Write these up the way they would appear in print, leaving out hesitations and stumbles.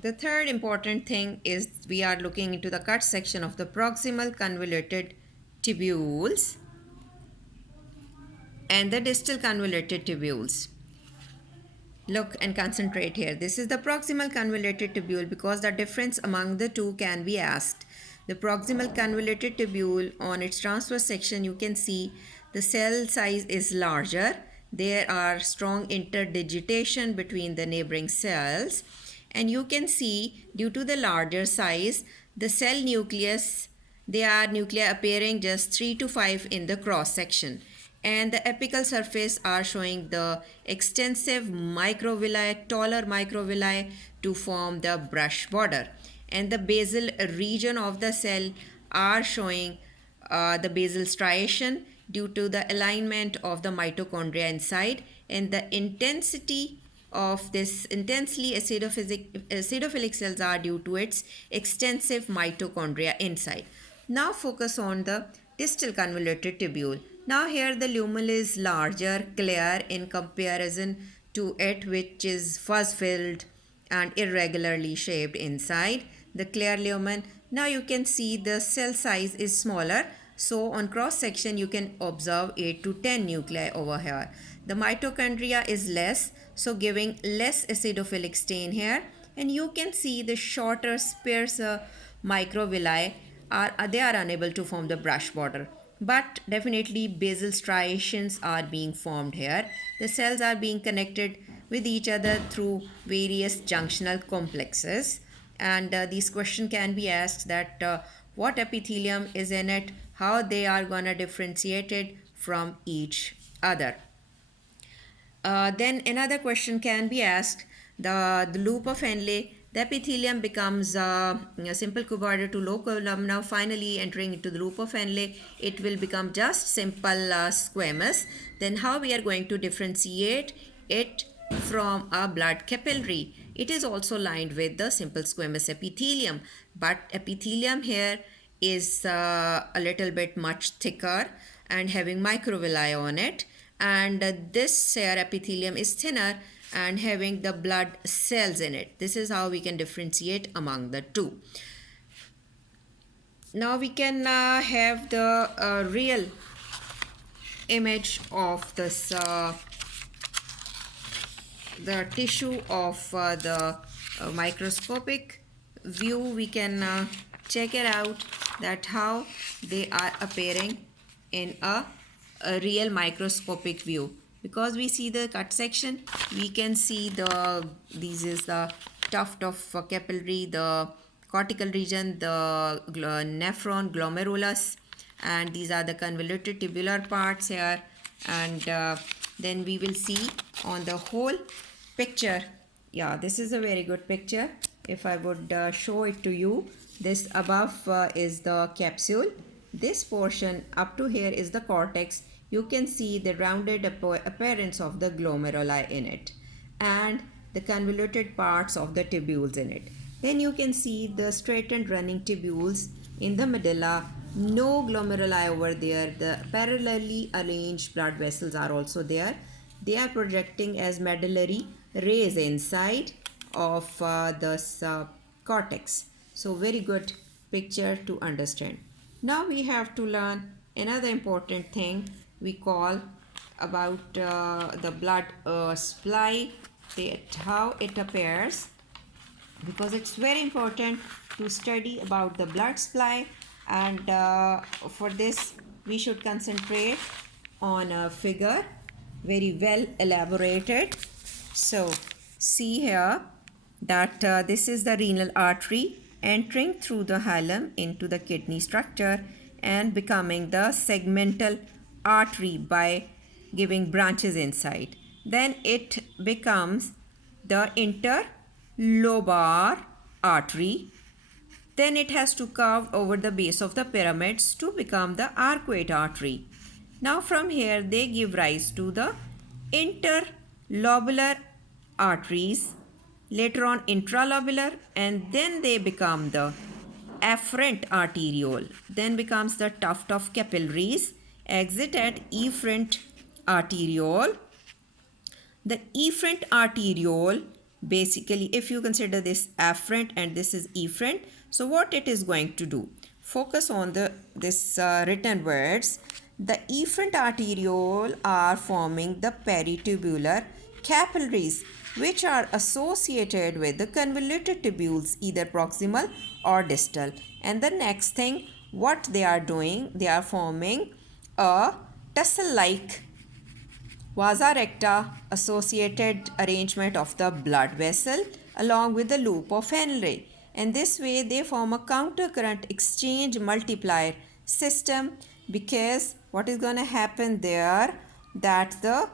The third important thing is we are looking into the cut section of the proximal convoluted tubules and the distal convoluted tubules. Look and concentrate here. This is the proximal convoluted tubule because the difference among the two can be asked. The proximal convoluted tubule, on its transverse section, you can see the cell size is larger. There are strong interdigitation between the neighboring cells. And you can see, due to the larger size, the cell nucleus, they are nuclei appearing just 3 to 5 in the cross section. And the apical surface are showing the extensive microvilli, taller microvilli to form the brush border. And the basal region of the cell are showing the basal striation due to the alignment of the mitochondria inside, and the intensity of this intensely acidophilic cells are due to its extensive mitochondria inside. Now focus on the distal convoluted tubule. Now here the lumen is larger, clear in comparison to it, which is fuzz-filled and irregularly shaped inside the clear lumen. Now you can see the cell size is smaller. So on cross section you can observe 8 to 10 nuclei over here. The mitochondria is less, so giving less acidophilic stain here. And you can see the shorter sparse microvilli are unable to form the brush border. But definitely basal striations are being formed here. The cells are being connected with each other through various junctional complexes. And these questions can be asked that what epithelium is in it, how they are going to differentiate it from each other. Then another question can be asked, the loop of Henle, the epithelium becomes a simple cuboidal to low columnar. Finally entering into the loop of Henle, it will become just simple squamous. Then how we are going to differentiate it from a blood capillary? It is also lined with the simple squamous epithelium, but epithelium here is a little bit much thicker and having microvilli on it, and this here epithelium is thinner and having the blood cells in it. This is how we can differentiate among the two. Now we can have the real image of this the tissue of the microscopic view. We can check it out that how they are appearing in a real microscopic view. Because we see the cut section, we can see this is the tuft of capillary, the cortical region, the nephron, glomerulus, and these are the convoluted tubular parts here. And then we will see on the whole picture. Yeah, this is a very good picture. If I would show it to you, this above is the capsule. This portion up to here is the cortex. You can see the rounded appearance of the glomeruli in it and the convoluted parts of the tubules in it. Then you can see the straightened running tubules in the medulla. No glomeruli over there. The parallelly arranged blood vessels are also there. They are projecting as medullary rays inside of this cortex. So very good picture to understand. Now we have to learn another important thing we call about the blood supply, how it appears, because it's very important to study about the blood supply. And for this we should concentrate on a figure, very well elaborated. So see here that this is the renal artery entering through the hilum into the kidney structure and becoming the segmental artery by giving branches inside. Then it becomes the interlobar artery. Then it has to curve over the base of the pyramids to become the arcuate artery. Now from here they give rise to the interlobular arteries, later on intralobular, and then they become the efferent arteriole. Then becomes the tuft of capillaries, exit at efferent arteriole. The efferent arteriole Basically, if you consider this afferent and this is efferent, so what it is going to do? Focus on this written words. The efferent arteriole are forming the peritubular capillaries, which are associated with the convoluted tubules, either proximal or distal. And the next thing, what they are doing, they are forming a tussle-like vasa recta associated arrangement of the blood vessel along with the loop of Henle. And this way they form a countercurrent exchange multiplier system, because what is going to happen there, that the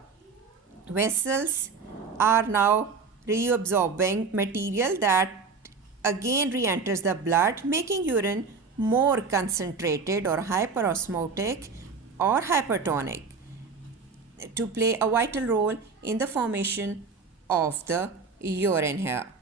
vessels are now reabsorbing material that again re-enters the blood, making urine more concentrated or hyperosmotic or hypertonic, to play a vital role in the formation of the urine here.